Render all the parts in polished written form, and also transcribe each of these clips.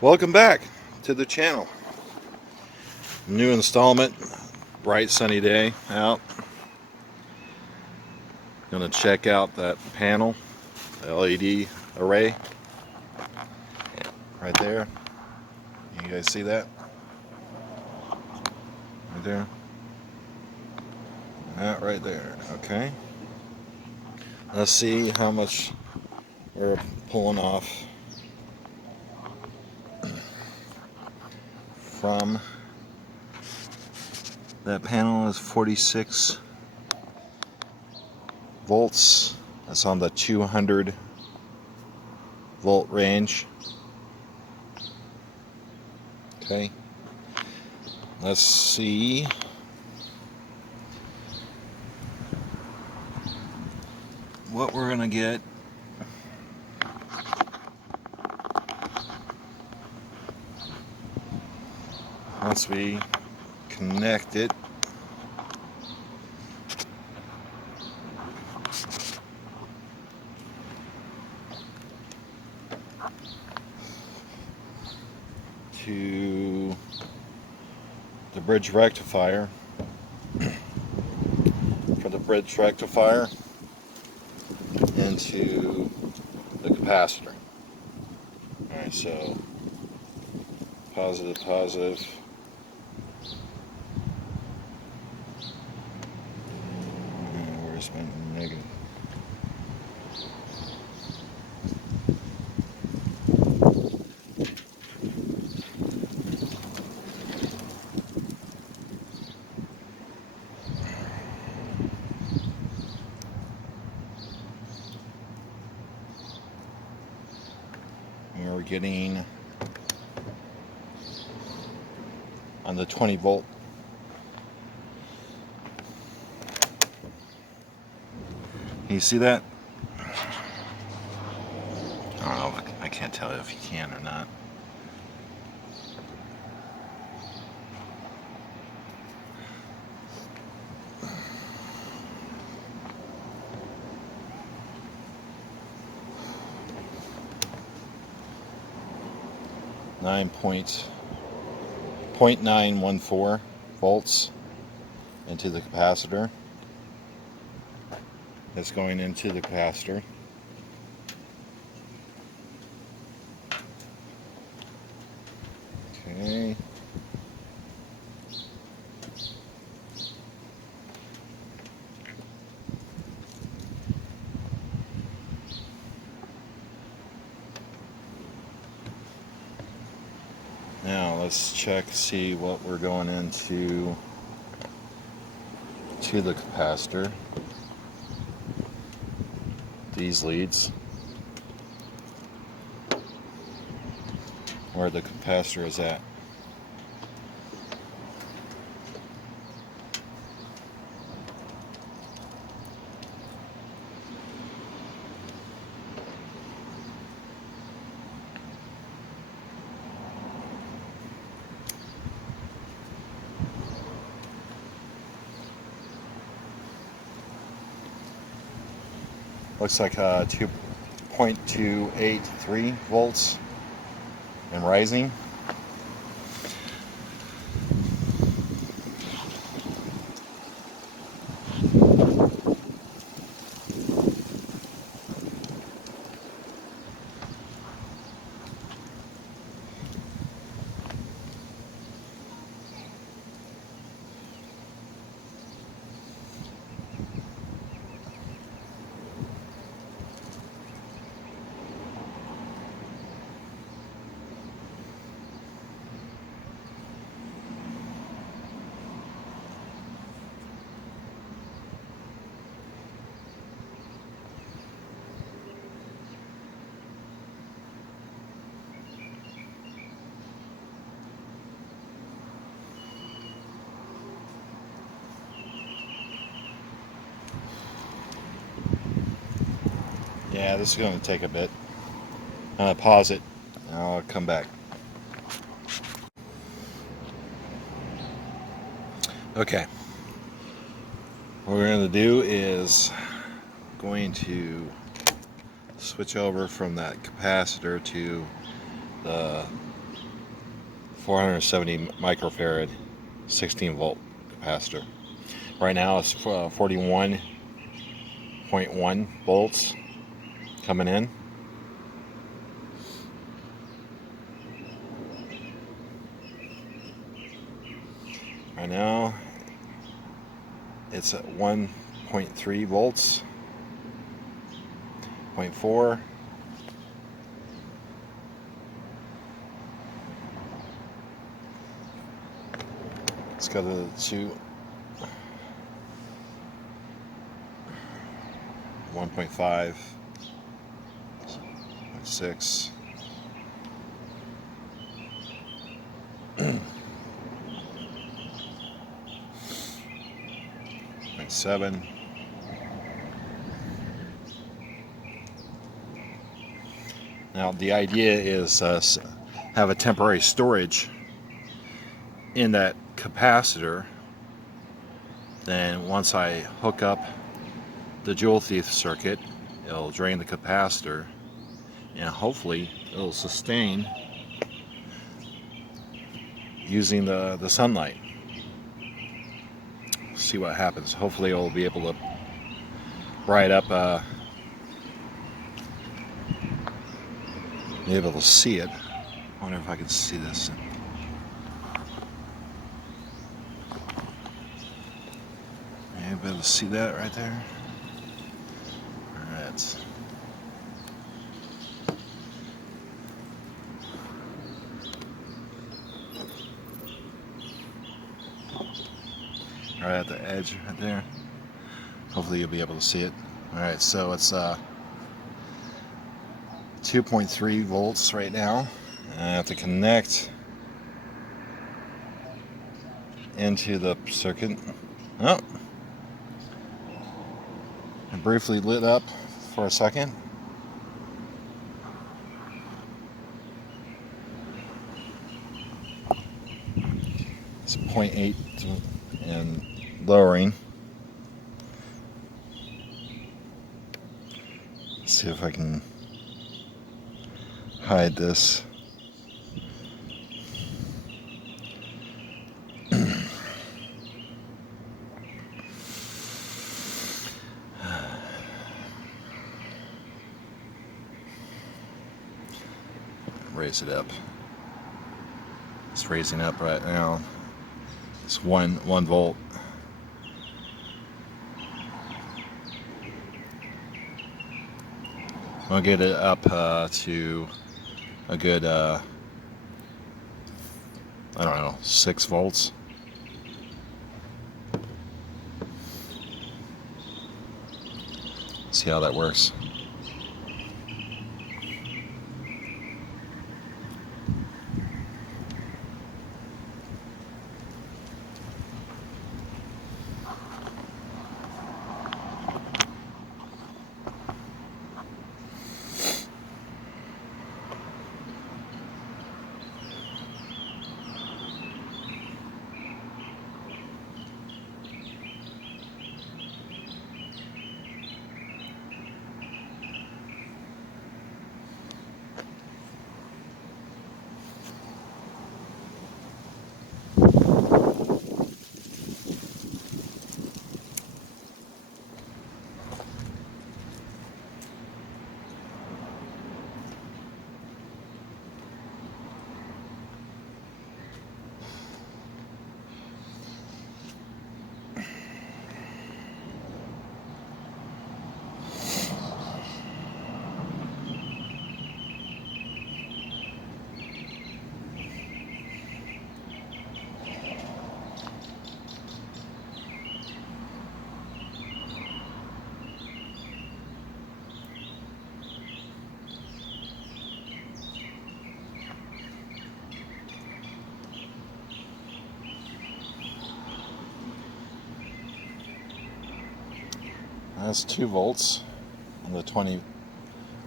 Welcome back to the channel. New installment, bright sunny day out. Gonna check out that panel, the LED array right there. You guys see that? Right there? That right there, okay. Let's see how much we're pulling off from that panel. Is 46 volts. That's on the 200 volt range. Okay, let's see what we're gonna get once we connect it to the bridge rectifier. For the bridge rectifier into the capacitor. Alright, so positive, positive. Where's my negative? We're getting on the 20 volt. Can you see that? I don't know, I can't tell if you can or not. .914 volts into the capacitor. That's going into the capacitor. Okay. Now let's check, see what we're going into to the capacitor. These leads, where the capacitor is at. Looks like 2.283 volts and rising. Yeah, this is going to take a bit. I'm going to pause it and I'll come back. Okay. What we're going to do is going to switch over from that capacitor to the 470 microfarad 16 volt capacitor. Right now it's 41.1 volts coming in. Right now it's at 1.3 volts, 0.4. Let's go to 2. 1.5, 0.6, 0.7. Now the idea is have a temporary storage in that capacitor. Then once I hook up the Joule Thief circuit, it'll drain the capacitor and hopefully it'll sustain using the sunlight. See what happens. Hopefully it'll be able to bright up, be able to see it. I wonder if I can see this. Are you able to see that right there? Alright. Right at the edge right there. Hopefully you'll be able to see it. Alright, so it's 2.3 volts right now. I have to connect into the circuit. Oh, it briefly lit up for a second. It's 0.8 and lowering. Let's see if I can hide this. Raise it up. It's raising up right now. It's one volt. I'll get it up to a good I don't know, 6 volts. See how that works. That's 2 volts on the 20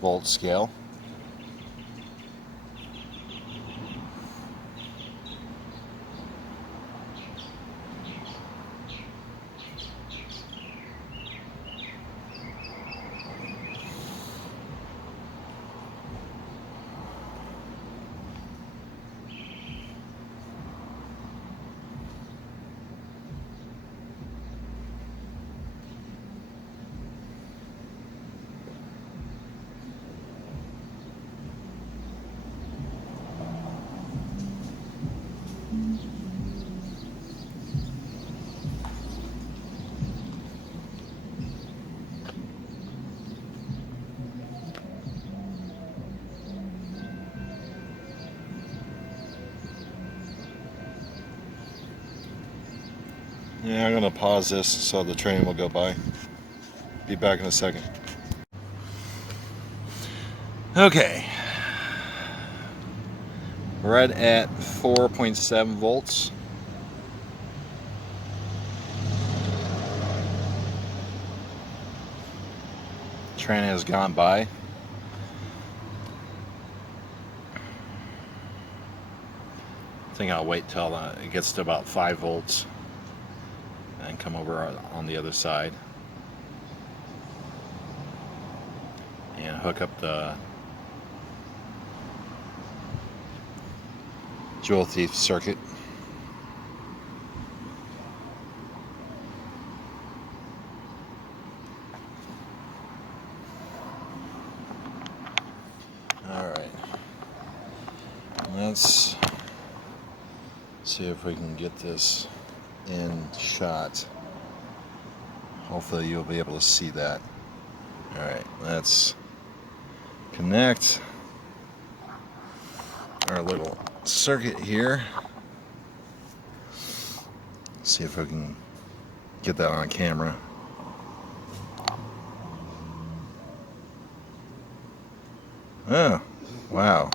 volt scale. Yeah, I'm gonna pause this so the train will go by. Be back in a second. Okay, right at 4.7 volts. Train has gone by. I think I'll wait till it gets to about 5 volts and come over on the other side and hook up the jewel thief circuit. Alright, let's see if we can get this in shot. Hopefully you'll be able to see that. Alright, let's connect our little circuit here. See if we can get that on camera. Oh, wow.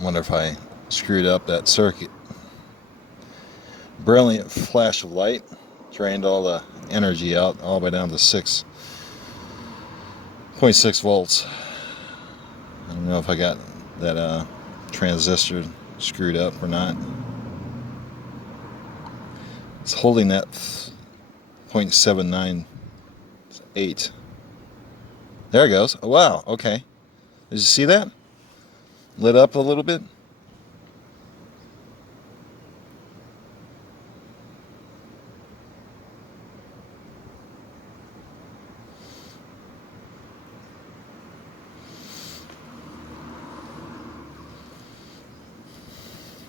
Wonder if I screwed up that circuit. Brilliant flash of light, drained all the energy out all the way down to 6.6 volts. I don't know if I got that transistor screwed up or not. It's holding that 0.798. There it goes. Oh, wow, okay. Did you see that? Lit up a little bit.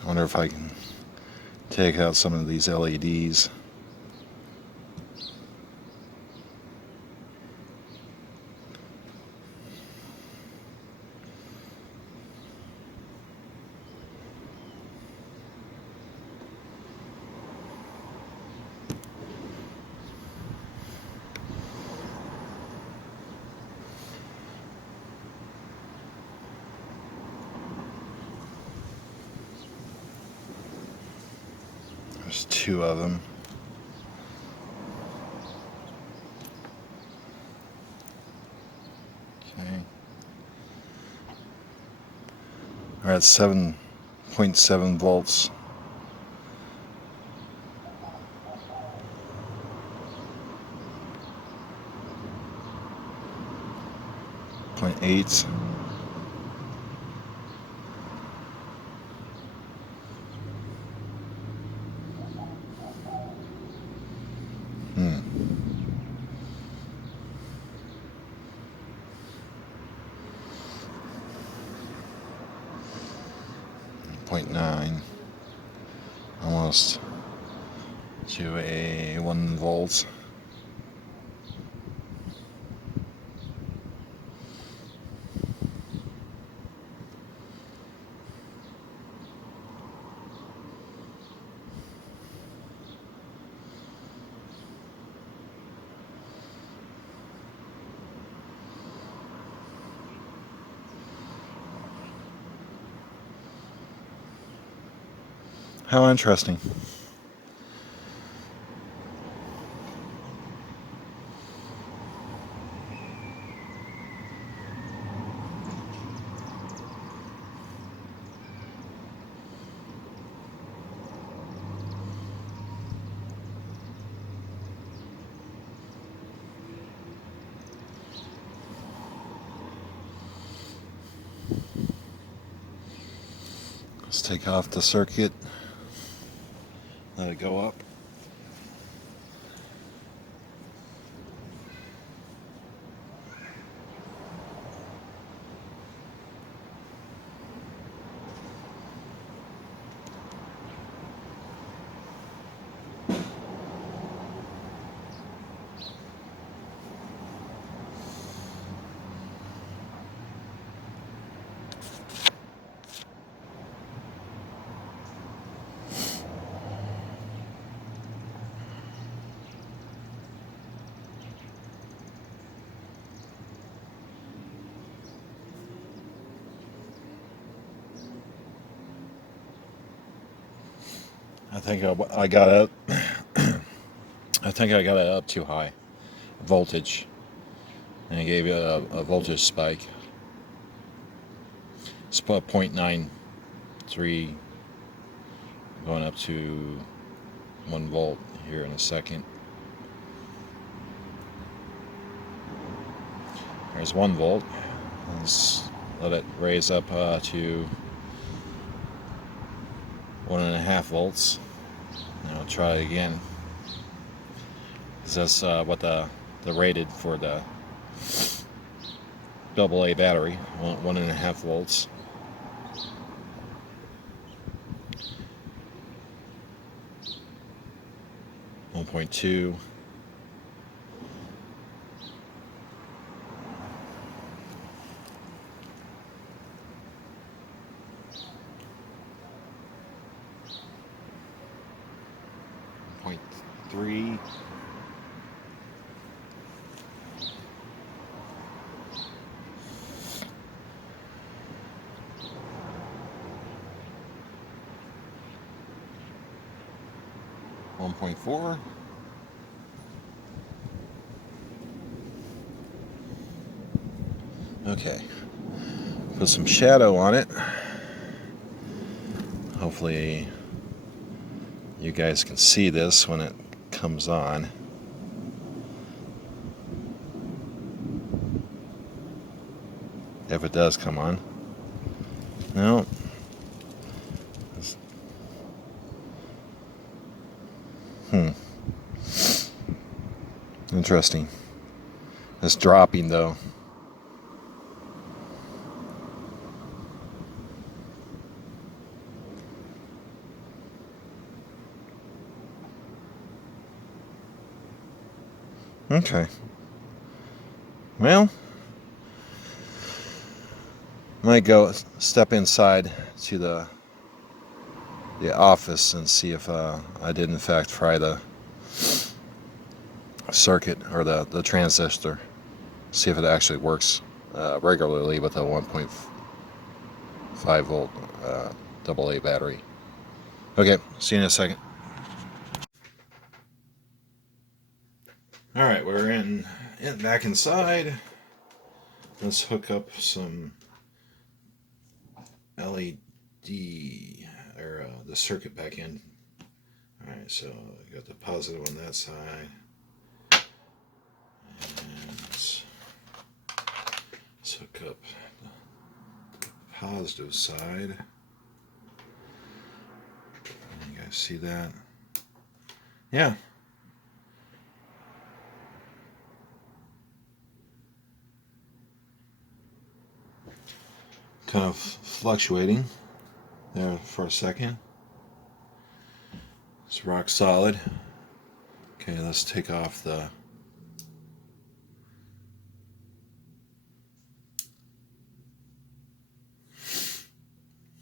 I wonder if I can take out some of these LEDs. There's 2 of them. Okay. We're at 7.7 volts. 0.8. Hmm. 0.9. Almost to a 1 volt. How interesting. Let's take off the circuit. Let it go up. I think I got it. I think I got it up too high voltage, and it gave you a voltage spike. It's about 0.93 going up to 1 volt here in a second. There's 1 volt. Let's let it raise up to 1.5 volts. And I'll try it again. That's what the rated for the AA battery, 1.5 volts. 1.2. Point 3. .4. Okay. Put some shadow on it. Hopefully you guys can see this when it comes on. If it does come on. No. Interesting. It's dropping though. Okay. Well, might go step inside to the office and see if I did in fact fry the circuit or the transistor. See if it actually works regularly with a 1.5 volt AA battery. Okay, see you in a second. All right, we're back inside. Let's hook up some LED or the circuit back in. All right, so I got the positive on that side, and let's hook up the positive side. You guys see that? Yeah. Kind of fluctuating there for a second. It's rock solid. Okay, let's take off the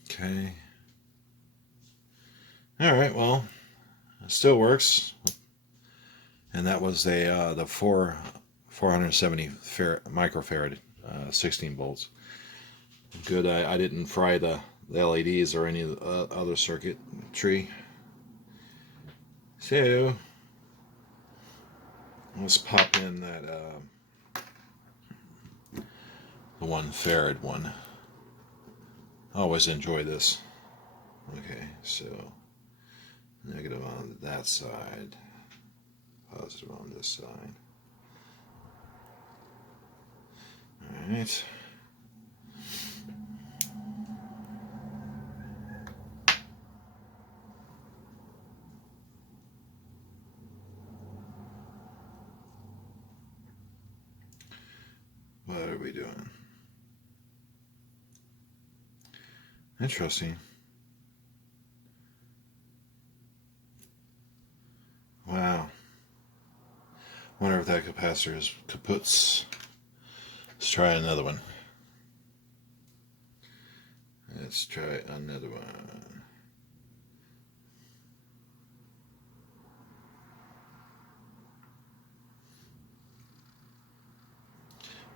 okay. All right, well, it still works. And that was the 470 microfarad, 16 volts. Good. I didn't fry the LEDs or any of the other circuitry. So let's pop in that the 1 farad one. I always enjoy this. Okay, so negative on that side, positive on this side. All right. What are we doing? Interesting. Wow. Wonder if that capacitor is kaputs. Let's try another one. Let's try another one.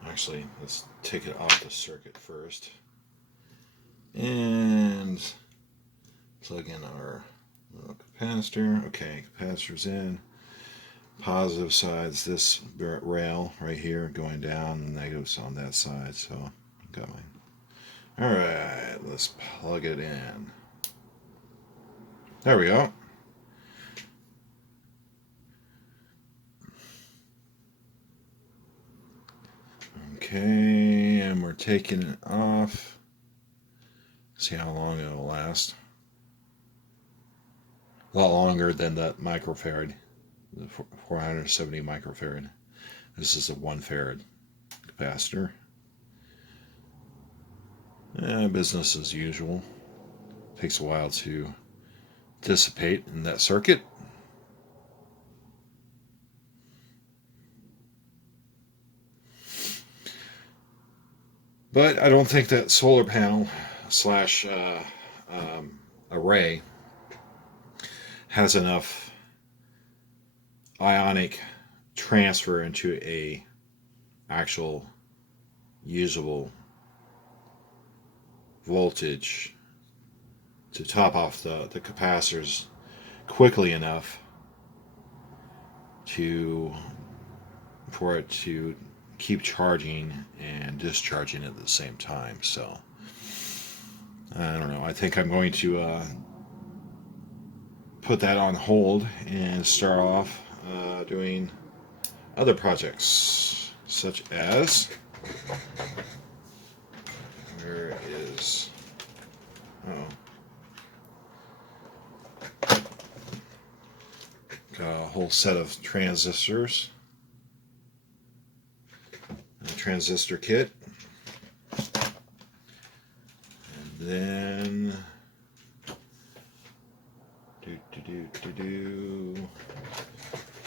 Actually, let's take it off the circuit first. And plug in our capacitor. Okay, capacitor's in. Positive side's this rail right here going down, and negative's on that side. So got mine. All right, let's plug it in. There we go. Okay, and we're taking it off. See how long it'll last. A lot longer than that microfarad, the 470 microfarad. This is a 1 farad capacitor. Business as usual. Takes a while to dissipate in that circuit. But I don't think that solar panel slash array has enough ionic transfer into a actual usable voltage to top off the capacitors quickly enough for it to keep charging and discharging at the same time. So I don't know. I think I'm going to put that on hold and start off doing other projects, such as, where is, got a whole set of transistors, a transistor kit, and then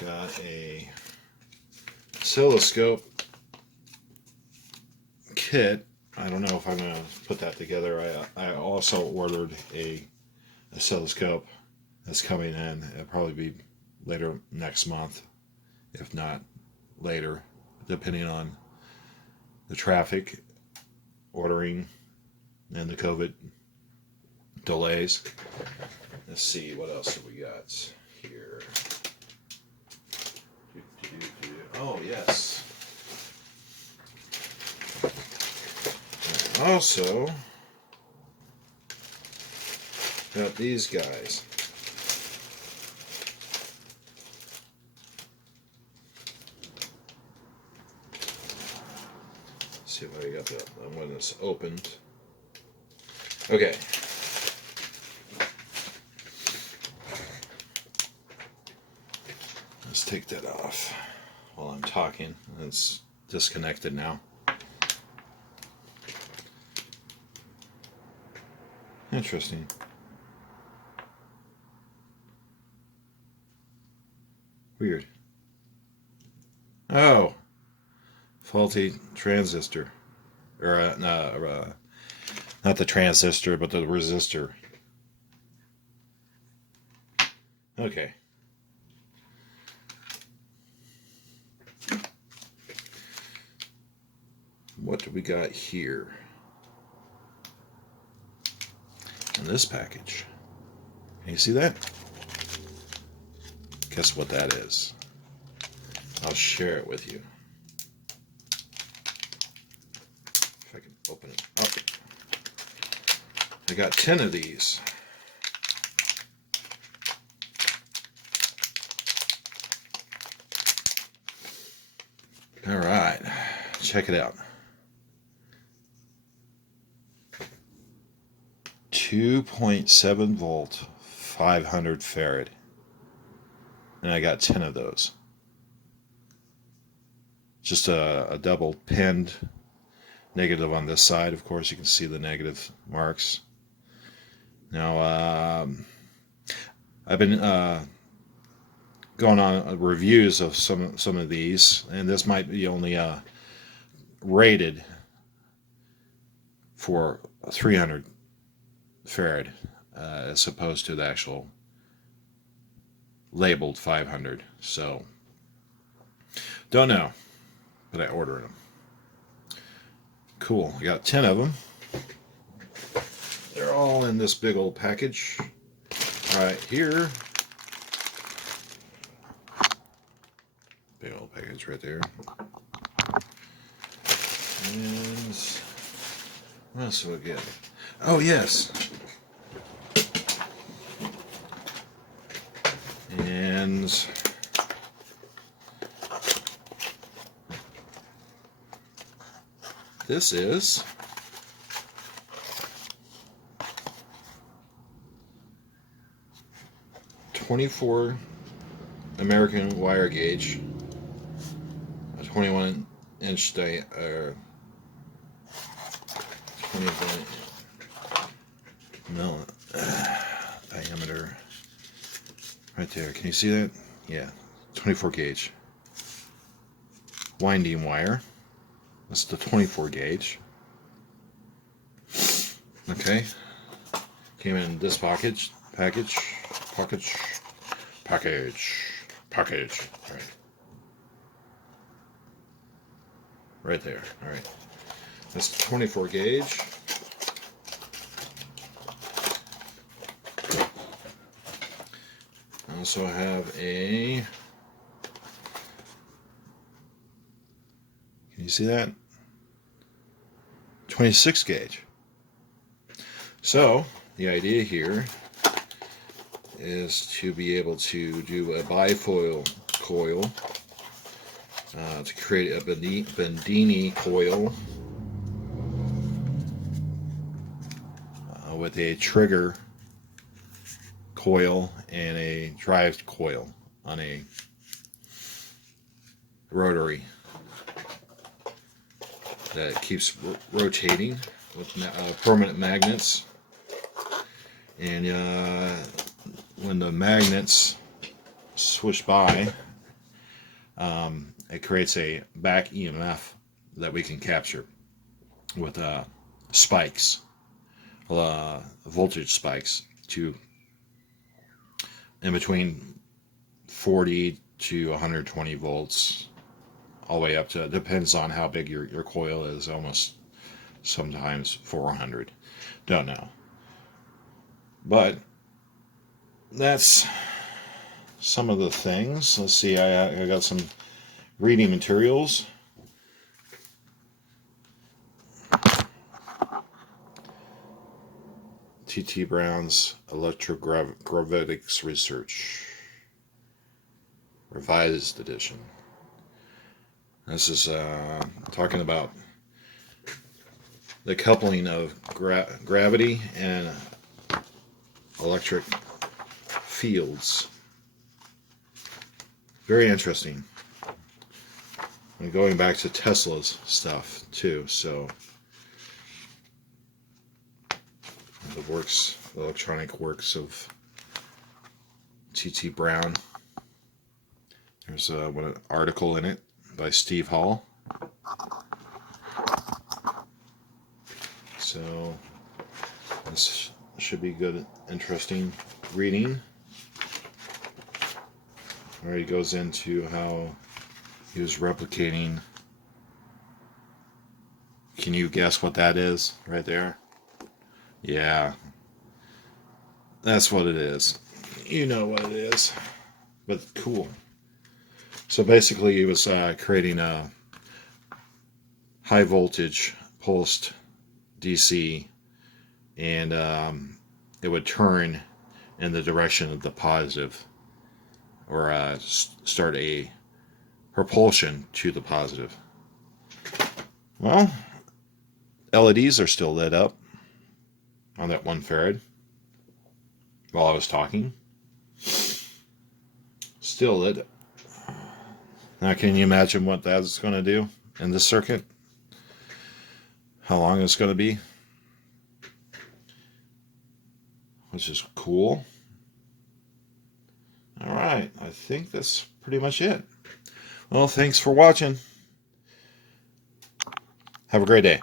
got a oscilloscope kit. I don't know if I'm going to put that together. I also ordered a oscilloscope that's coming in. It'll probably be later next month, if not later, depending on the traffic, ordering, and the COVID delays. Let's see, what else have we got here? Oh, yes. And also, got these guys. Let's see if I got that one that's opened. Okay. Let's take that off while I'm talking. It's disconnected now. Interesting. Weird. Oh, faulty transistor. Or, not the transistor, but the resistor. Okay. What do we got here in this package? Can you see that? Guess what that is? I'll share it with you. If I can open it up. I got 10 of these. All right, check it out. 2.7 volt, 500 farad. And I got 10 of those. Just a double pinned negative on this side. Of course, you can see the negative marks. Now, I've been going on reviews of some of these, and this might be only rated for 300 farad as opposed to the actual labeled 500. So, don't know, but I ordered them. Cool. I got 10 of them. They're all in this big old package right here. package right there. And what else do we get? Oh, yes. And this is .24 American wire gauge, a 21-inch 21 mil diameter. Right there. Can you see that? Yeah, 24 gauge. Winding wire. That's the 24 gauge. Okay. Came in this package. All right. Right there. All right. That's the 24 gauge. I also have a... Can you see that? 26 gauge. So, the idea here is to be able to do a bifoil coil, to create a Bandini coil with a trigger coil and a drive coil on a rotary that keeps rotating with permanent magnets. And when the magnets swish by, it creates a back EMF that we can capture with spikes, voltage spikes, to in between 40 to 120 volts, all the way up to, depends on how big your coil is, almost sometimes 400. Don't know. But that's some of the things. Let's see, I got some reading materials. T.T. Brown's Electrogravitics Research, Revised Edition. This is talking about the coupling of gravity and electric fields. Very interesting. And going back to Tesla's stuff too, so the electronic works of T.T. Brown. There's an article in it by Steve Hall. So this should be good, interesting reading. Where he goes into how he was replicating. Can you guess what that is right there? Yeah, that's what it is. You know what it is, but cool. So basically he was creating a high voltage pulsed DC, and it would turn in the direction of the positive, or start a propulsion to the positive. Well, LEDs are still lit up on that 1 farad while I was talking. Still lit. Now can you imagine what that's going to do in this circuit? How long it's going to be? Which is cool. Alright, I think that's pretty much it. Well, thanks for watching. Have a great day.